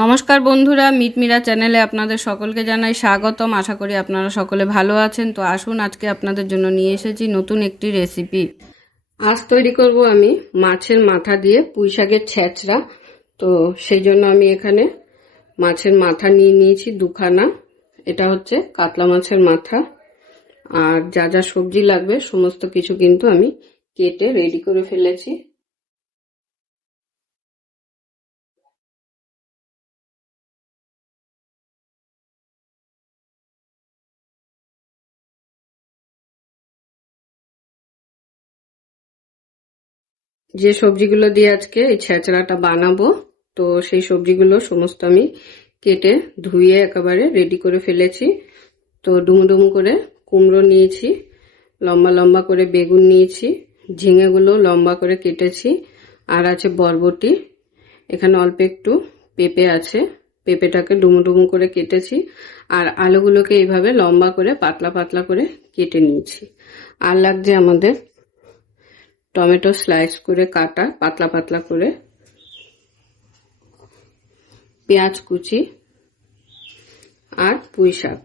নমস্কার বন্ধুরা মিটমিরা চ্যানেলে আপনাদের সকলকে জানাই স্বাগতম। আশা করি আপনারা সকলে ভালো আছেন। তো আসুন, আজকে আপনাদের জন্য নিয়ে এসেছি নতুন একটি রেসিপি আজ তৈরি করব আমি মাছের মাথা দিয়ে পুঁই শাকের ছ্যাঁচড়া তো সেই জন্য আমি এখানে মাছের মাথা নিয়ে নিয়েছি দুখানা। এটা হচ্ছে কাতলা মাছের মাথা। আর যা যা সবজি লাগবে, সমস্ত কিছু কিন্তু আমি কেটে রেডি করে ফেলেছি। যে সবজিগুলো দিয়ে আজকে এই ছেঁচড়াটা বানাবো, তো সেই সবজিগুলো সমস্ত আমি কেটে ধুয়ে একেবারে রেডি করে ফেলেছি। তো ডুমু ডুমু করে কুমড়ো নিয়েছি, লম্বা লম্বা করে বেগুন নিয়েছি, ঝিঙেগুলো লম্বা করে কেটেছি, আর আছে বরবটি। এখানে অল্প একটু পেঁপে আছে, পেঁপেটাকে ডুমু ডুমু করে কেটেছি, আর আলুগুলোকে এইভাবে লম্বা করে পাতলা পাতলা করে কেটে নিয়েছি। আর লাগছে আমাদের টমেটো স্লাইস করে কাটা, পাতলা পাতলা করে। পেঁয়াজ কুচি আর পুঁই শাক।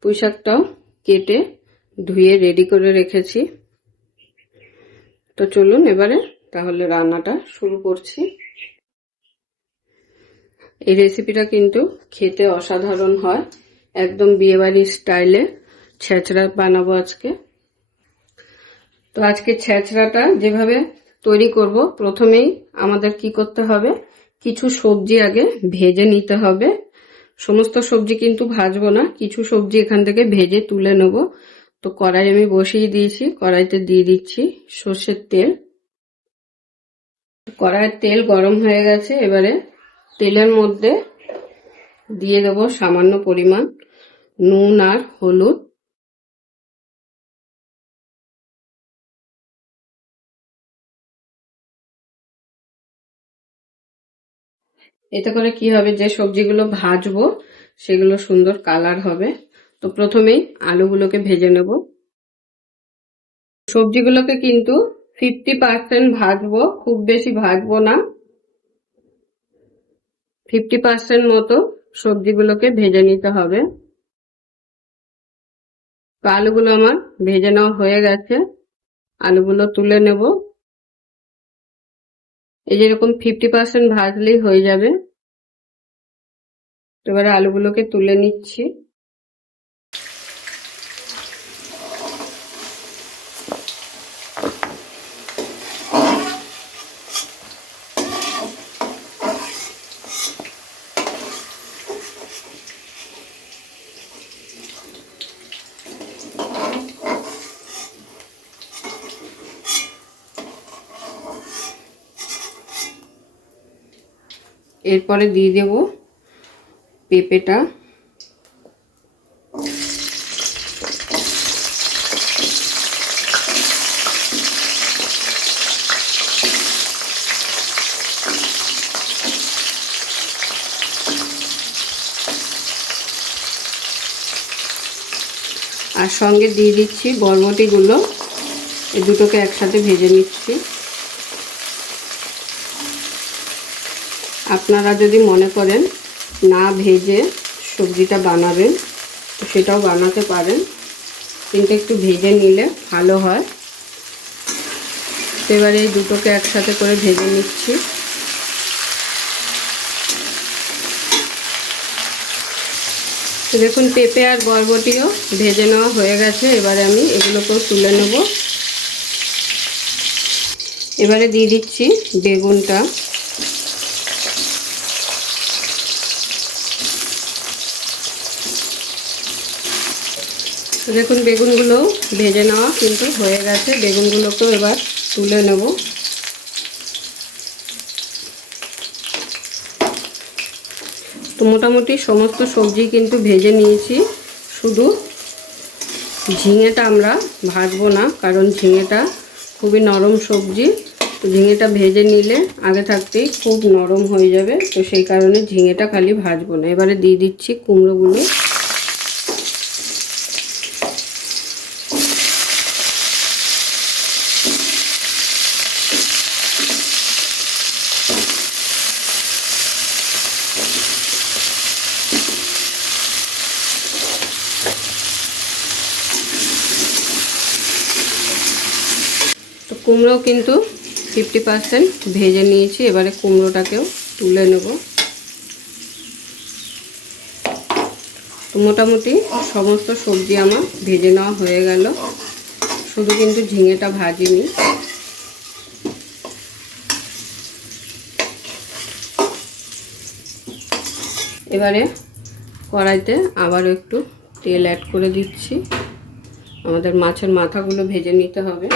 পুঁই শাকটাও কেটে ধুয়ে রেডি করে রেখেছি। তো চলুন এবারে তাহলে রান্নাটা শুরু করছি। এই রেসিপিটা কিন্তু খেতে অসাধারণ হয়, একদম বিয়েবাড়ির স্টাইলে ছেঁচড়া বানাবো আজকে। তো আজকে ছেঁচড়াটা যেভাবে তৈরি করব, প্রথমেই আমাদের কি করতে হবে, কিছু সবজি আগে ভেজে নিতে হবে। সমস্ত সবজি কিন্তু ভাজবো না, কিছু সবজি এখান থেকে ভেজে তুলে নেব। তো কড়াই আমি বসিয়ে দিয়েছি, কড়াইতে দিয়ে দিচ্ছি সর্ষের তেল। কড়াইয়ের তেল গরম হয়ে গেছে, এবারে তেলের মধ্যে দিয়ে দেব সামান্য পরিমাণ নুন আর হলুদ। এতে করে কি হবে, যে সবজিগুলো ভাজবো, সেগুলো সুন্দর কালার হবে। তো প্রথমেই আলুগুলোকে ভেজে নেব। সবজিগুলোকে কিন্তু ফিফটি পার্সেন্ট ভাজবো, খুব বেশি ভাজবো না। ফিফটি পার্সেন্ট মতো সবজিগুলোকে ভেজে নিতে হবে। তো আলুগুলো আমার ভেজে নেওয়া হয়ে গেছে। আলুগুলো তুলে নেব। এই যেরকম ফিফটি পার্সেন্ট ভাজলেই হয়ে যাবে। এবারে আলুগুলোকে তুলে নিচ্ছি। এরপরে দিয়ে দেব পেঁপেটা। আর সঙ্গে দিয়ে দিচ্ছি বরবটিগুলো। এই দুটোকে একসাথে ভেজে নিচ্ছি। আপনারা যদি মনে করেন না ভেজে সবজিটা বানাবেন, তো সেটাও বানাতে পারেন। কিন্তু একটু ভেজে নিলে ভালো হয়। এবারে এই দুটোকে একসাথে করে ভেজে নিচ্ছি। দেখুন, পেঁপে আর বরবটিও ভেজে নেওয়া হয়ে গেছে। এবারে আমি এগুলোকেও তুলে নেব। এবারে দিয়ে দিচ্ছি বেগুনটা। দেখুন, বেগুনগুলো ভেজে নেওয়া কিন্তু হয়ে গেছে। বেগুনগুলোকেও এবার তুলে নেব। তো মোটামুটি সমস্ত সবজি কিন্তু ভেজে নিয়েছি। শুধু ঝিঙেটা আমরা ভাজবো না, কারণ ঝিঙেটা খুবই নরম সবজি। তো ঝিঙেটা ভেজে নিলে আগে থাকতেই খুব নরম হয়ে যাবে। তো সেই কারণে ঝিঙেটা খালি ভাজবো না। এবারে দিয়ে দিচ্ছি কুমড়োগুলো। কুমড়ো কিন্তু ফিফটি পার্সেন্ট ভেজে নিয়েছি। এবারে কুমড়োটাকেও তুলে নেব। মোটামুটি সমস্ত সবজি আমার ভেজে নেওয়া হয়ে গেল। শুধু কিন্তু ঝিঙেটা ভাজিনি। এবারে কড়াইতে আবারও একটু তেল অ্যাড করে দিচ্ছি। আমাদের মাছের মাথাগুলো ভেজে নিতে হবে।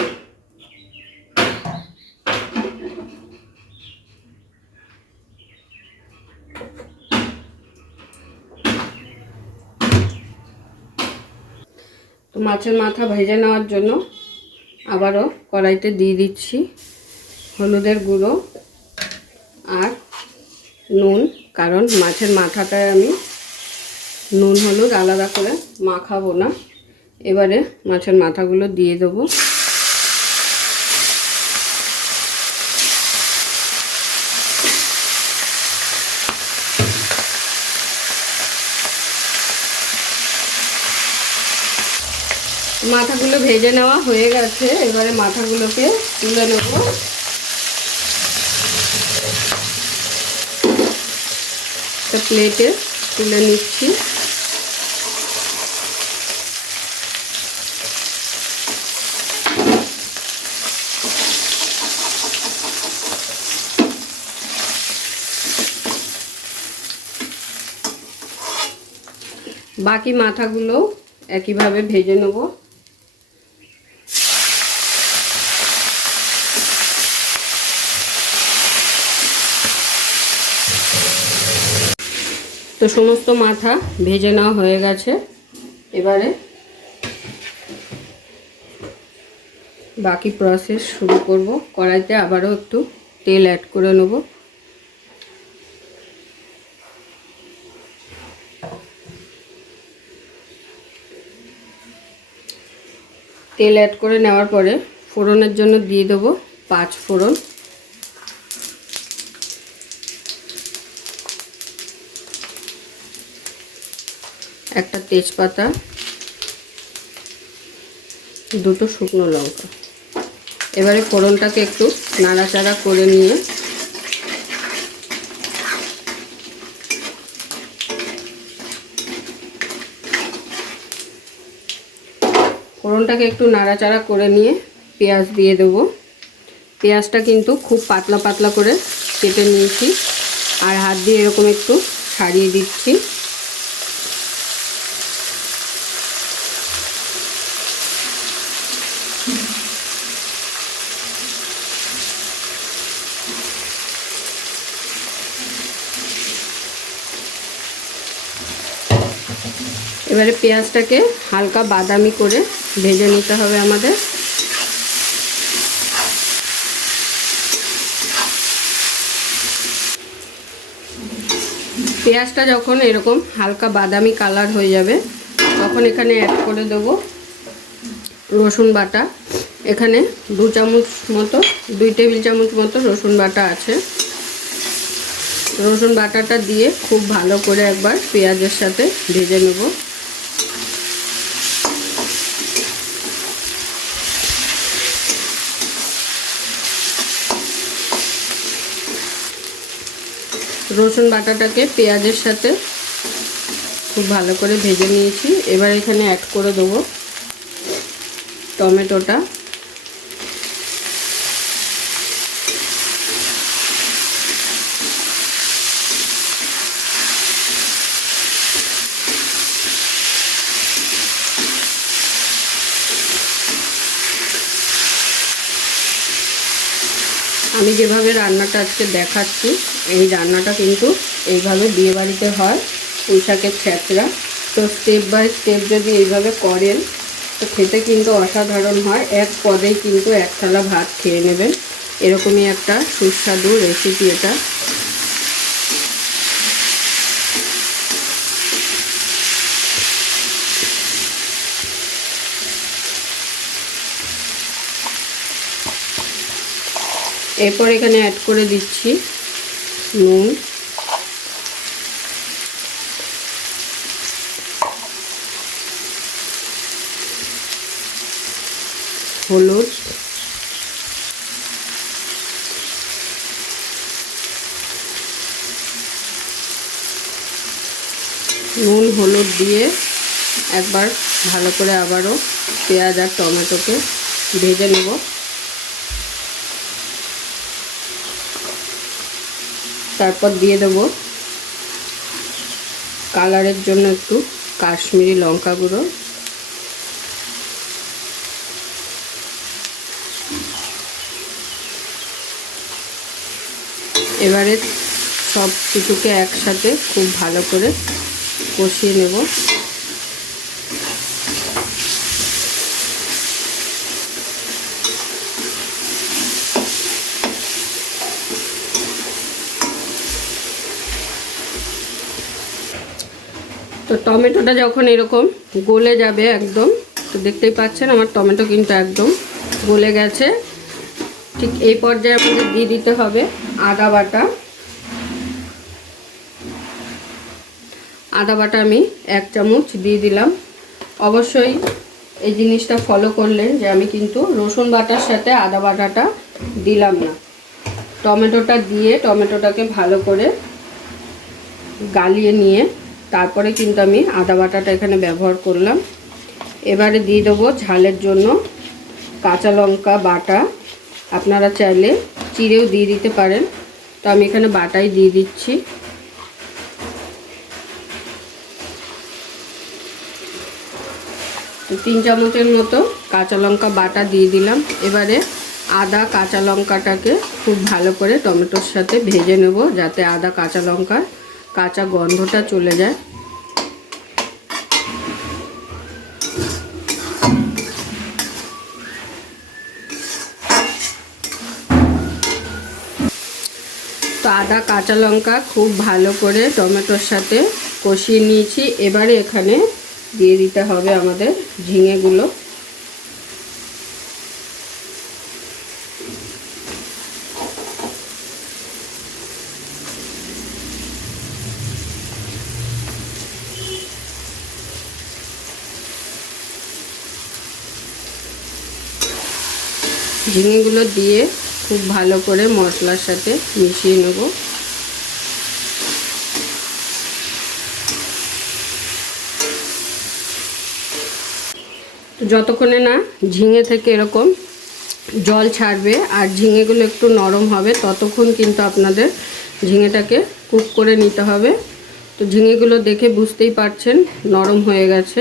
মাছের মাথা ভেজে নেওয়ার জন্য আবারও কড়াইতে দিয়ে দিচ্ছি হলুদের গুঁড়ো আর নুন, কারণ মাছের মাথাটায় আমি নুন, হলুদ আলাদা করে মাখাবো না। এবারে মাছের মাথাগুলো দিয়ে দেবো। মাথাগুলো ভেজে নেওয়া হয়ে গেছে। এবারে মাথাগুলোকে তুলে নেব। প্লেটে তুলে নিচ্ছি। বাকি মাথাগুলো একইভাবে ভেজে নেব। তো সমস্ত মাথা ভেজে নেওয়া হয়ে গেছে। এবারে বাকি প্রসেস শুরু করব। কড়াইতে আবারও একটু তেল অ্যাড করে নেব। তেল অ্যাড করে নেওয়ার পরে ফোড়নের জন্য দিয়ে দেবো পাঁচ ফোড়ন। একটা তেজপাতা, দুটো শুকনো লঙ্কা। এবারে ফোড়নটাকে একটু নাড়াচাড়া করে নিয়ে ফোড়নটাকে একটু নাড়াচাড়া করে নিয়ে পেঁয়াজ দিয়ে দেবো। পেঁয়াজটা কিন্তু খুব পাতলা পাতলা করে কেটে নিয়েছি। আর হাত দিয়ে এরকম একটু ছাড়িয়ে দিচ্ছি। এবারে পেঁয়াজটাকে হালকা বাদামি করে ভেজে নিতে হবে আমাদের। পেঁয়াজটা যখন এরকম হালকা বাদামি কালার হয়ে যাবে, তখন এখানে অ্যাড করে দেবো রসুন বাটা। এখানে দু চামচ মতো, দুই টেবিল চামচ মতো রসুন বাটা আছে। রসুন বাটাটা দিয়ে খুব ভালো করে একবার পেঁয়াজের সাথে ভেজে নেব। রসুন বাটাটাকে পেঁয়াজের সাথে খুব ভালো করে ভেজে নিয়েছি। এবার এখানে অ্যাড করে দেবো টমেটোটা। আমি যেভাবে রান্নাটা আজকে দেখাচ্ছি এই রান্নাটা কিন্তু এইভাবে বিয়েবাড়িতে হয় পুঁই শাকের ছ্যাঁচড়া তো স্টেপ বাই স্টেপ যদি এইভাবে করেন, তো খেতে কিন্তু অসাধারণ হয়। এক পদেই কিন্তু এক থালা ভাত খেয়ে নেবেন। এরকমই একটা সুস্বাদু রেসিপি এটা। এরপর এখানে অ্যাড করে দিচ্ছি নুন হলুদ। নুন হলুদ দিয়ে একবার ভালো করে আবারও পেঁয়াজ আর টমেটোকে ভেজে নেব। তারপর দিয়ে দেব কালারের জন্য একটু কাশ্মীরি লঙ্কা গুঁড়ো। এবারে সব কিছুকে একসাথে খুব ভালো করে কষিয়ে নেব। টমেটোটা যখন এরকম গলে যাবে একদম, তো দেখতেই পাচ্ছেন আমার টমেটো কিন্তু একদম গলে গেছে। ঠিক এই পর্যায়ে আমাদের দিয়ে দিতে হবে আদা বাটা। আদা বাটা আমি এক চামচ দিয়ে দিলাম। অবশ্যই এই জিনিসটা ফলো করলেন যে আমি কিন্তু রসুন বাটার সাথে আদা বাটাটা দিলাম না। টমেটোটা দিয়ে টমেটোটাকে ভালো করে গালিয়ে নিয়ে তারপরে কিন্তু আমি আদা বাটাটা এখানে ব্যবহার করলাম। এবারে দিয়ে দেবো ঝালের জন্য কাঁচা লঙ্কা বাটা। আপনারা চাইলে চিড়েও দিয়ে দিতে পারেন। তো আমি এখানে বাটাই দিয়ে দিচ্ছি। তিন চামচের মতো কাঁচা লঙ্কা বাটা দিয়ে দিলাম। এবারে আদা কাঁচা লঙ্কাটাকে খুব ভালো করে টমেটোর সাথে ভেজে নেব, যাতে আদা কাঁচা লঙ্কার কাঁচা গন্ধটা চলে যায়। তো আদা, কাঁচা লঙ্কা খুব ভালো করে টমেটোর সাথে কষিয়ে নিয়েছি। এবারে এখানে দিয়ে দিতে হবে আমাদের ঝিঙেগুলো। ঝিঙেগুলো দিয়ে খুব ভালো করে মশলার সাথে মিশিয়ে নেব। যতক্ষণে না ঝিঙে থেকে এরকম জল ছাড়বে আর ঝিঙেগুলো একটু নরম হবে, ততক্ষণ কিন্তু আপনাদের ঝিঙেটাকে কুক করে নিতে হবে। তো ঝিঙেগুলো দেখে বুঝতেই পারছেন নরম হয়ে গেছে।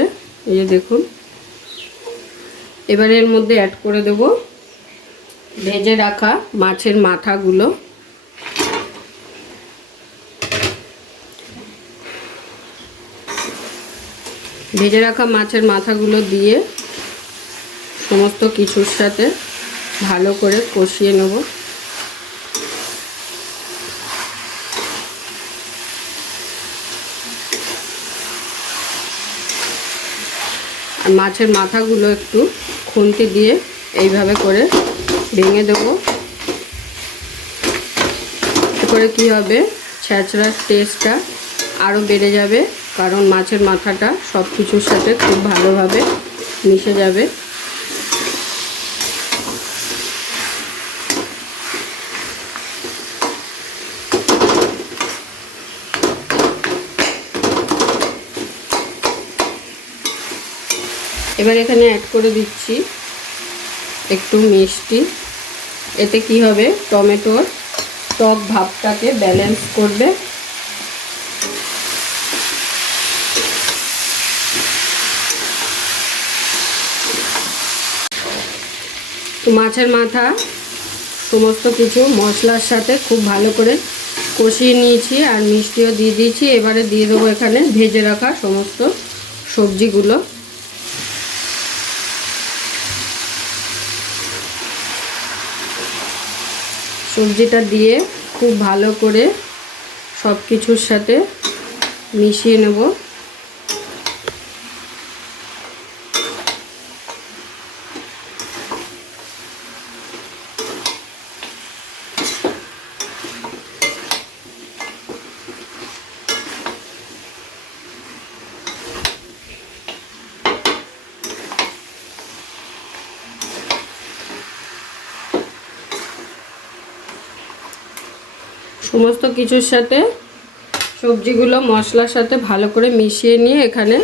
এই যে দেখুন, এবারে এর মধ্যে অ্যাড করে দেব। ভেজে রাখা মাছের মাথাগুলো। ভেজে রাখা মাছের মাথাগুলো দিয়ে সমস্ত কিছুর সাথে ভালো করে কষিয়ে নেব। আর মাছের মাথাগুলো একটু খুন্তি দিয়ে এইভাবে করে ভেঙে দেবো। করে কি হবে? ছ্যাঁচড়ার টেস্টটা আরও বেড়ে যাবে, কারণ মাছের মাথাটা সব কিছুর সাথে খুব ভালোভাবে মিশে যাবে। এবার এখানে অ্যাড করে দিচ্ছি একটু মিষ্টি। এতে কি হবে? টমেটোর টক ভাবটাকে ব্যালেন্স করবে। মাছের মাথা, সমস্ত কিছু মশলার সাথে খুব ভালো করে কষিয়ে নিয়েছি আর মিষ্টিও দিয়ে দিয়েছি। এবারে দিয়ে দেবো এখানে ভেজে রাখা সমস্ত সবজিগুলো। সবজিটা দিয়ে খুব ভালো করে সব কিছুর সাথে মিশিয়ে নেব। সমস্ত কিছুর সাথে সবজিগুলো মশলার সাথে ভালো করে মিশিয়ে নিয়ে এখানে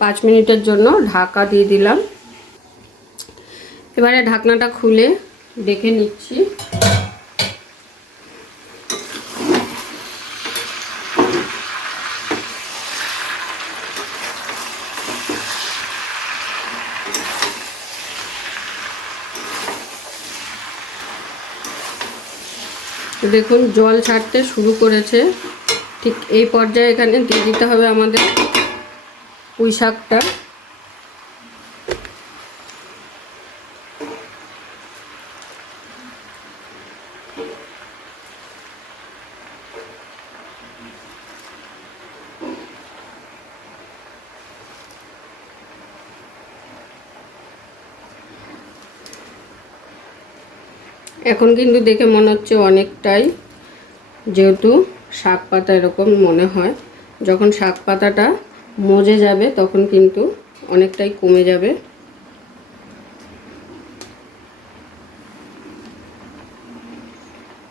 পাঁচ মিনিটের জন্য ঢাকা দিয়ে দিলাম। এবারে ঢাকনাটা খুলে দেখে নিচ্ছি। দেখুন, জল ছাড়তে শুরু করেছে। ঠিক এই পর্যায়ে এখানে দিয়ে দিতে হবে আমাদের পুঁই শাকটা। এখন কিন্তু দেখে মনে হচ্ছে অনেকটাই যেহেতু শাক পাতা এরকম মনে হয়। যখন শাক পাতাটা মজে যাবে তখন কিন্তু অনেকটাই কমে যাবে।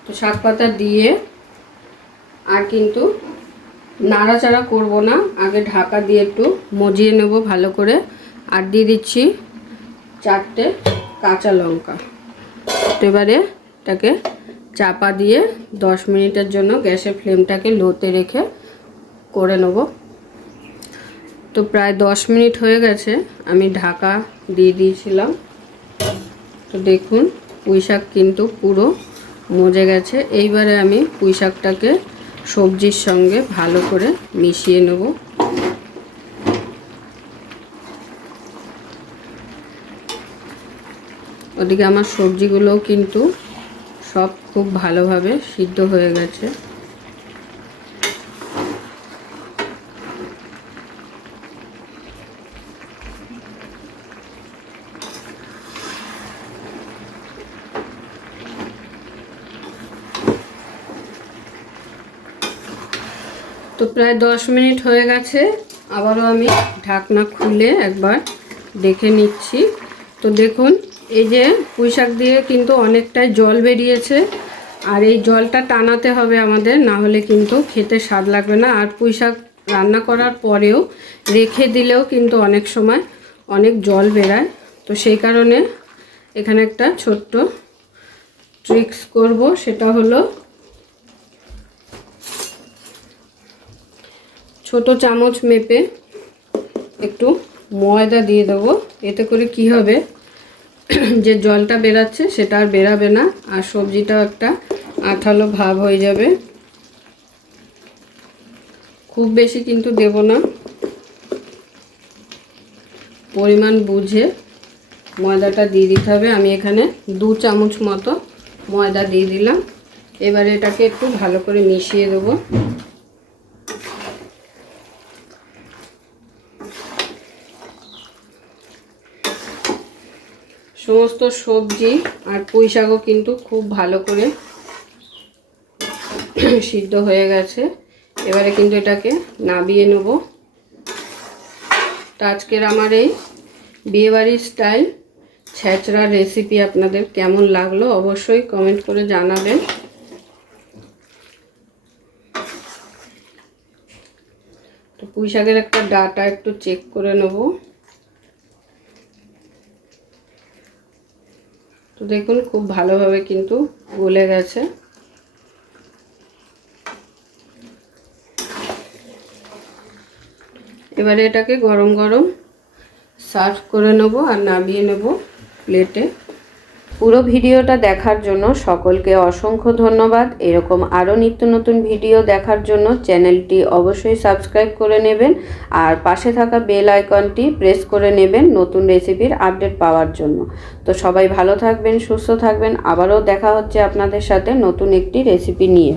তো শাক পাতা দিয়ে আর কিন্তু নাড়াচাড়া করব না। আগে ঢাকা দিয়ে একটু মজিয়ে নেব ভালো করে। আর দিয়ে দিচ্ছি চারটে কাঁচা লঙ্কা। এবারে এটাকে চাপা দিয়ে দশ মিনিটের জন্য গ্যাসের ফ্লেমটাকে লোতে রেখে করে নেব। তো প্রায় দশ মিনিট হয়ে গেছে, আমি ঢাকা দিয়ে দিয়েছিলাম। তো দেখুন, পুঁই শাক কিন্তু পুরো মজে গেছে। এইবারে আমি পুঁই শাকটাকে সবজির সঙ্গে ভালো করে মিশিয়ে নেব। ওদিকে আমার সবজিগুলোও কিন্তু সব খুব ভালোভাবে সিদ্ধ হয়ে গেছে। তো প্রায় দশ মিনিট হয়ে গেছে, আবারও আমি ঢাকনা খুলে একবার দেখে নিচ্ছি। তো দেখুন এই যে পুঁইশাক দিয়ে কিন্তু অনেকটাই জল বেরিয়েছে। আর এই জলটা টানাতে হবে আমাদের, না হলে কিন্তু খেতে স্বাদ লাগবে না। আর পুঁইশাক রান্না করার পরেও রেখে দিলেও কিন্তু অনেক সময় অনেক জল বেরায়। তো সেই কারণে এখানে একটা ছোট্ট ট্রিক্স করব, সেটা হলো ছোট চামচ মেপে একটু ময়দা দিয়ে দেবো। এতে করে কি হবে? যে জলটা বেরাচ্ছে সেটা আর বেরাবে না, আর সবজিটাও একটা আঠালো ভাব হয়ে যাবে। খুব বেশি কিন্তু দেব না। পরিমাণ বুঝে ময়দাটা দিয়ে দিতে হবে। আমি এখানে দু চামচ মতো ময়দা দিয়ে দিলাম। এবারে এটাকে একটু ভালো করে মিশিয়ে দেবো। সমস্ত সবজি আর পুঁই শাকও কিন্তু খুব ভালো করে সিদ্ধ হয়ে গেছে। এবারে কিন্তু এটাকে নাবিয়ে নেব। তো আজকের আমার এই বিয়েবাড়ির স্টাইল ছেঁচড়া রেসিপি আপনাদের কেমন লাগল অবশ্যই কমেন্ট করে জানাবেন। তো পুঁই শাকের একটা ডাটা একটু চেক করে নেব। তো দেখুন, খুব ভালোভাবে কিন্তু গলে গেছে। এবারে এটাকে গরম গরম সার্ভ করে নেব আর নামিয়ে নেব প্লেটে। পুরো ভিডিওটা দেখার জন্য সকলকে অসংখ্য ধন্যবাদ। এরকম আরও নিত্য নতুন ভিডিও দেখার জন্য চ্যানেলটি অবশ্যই সাবস্ক্রাইব করে নেবেন আর পাশে থাকা বেল আইকনটি প্রেস করে নেবেন নতুন রেসিপির আপডেট পাওয়ার জন্য। তো সবাই ভালো থাকবেন, সুস্থ থাকবেন। আবারও দেখা হচ্ছে আপনাদের সাথে নতুন একটি রেসিপি নিয়ে।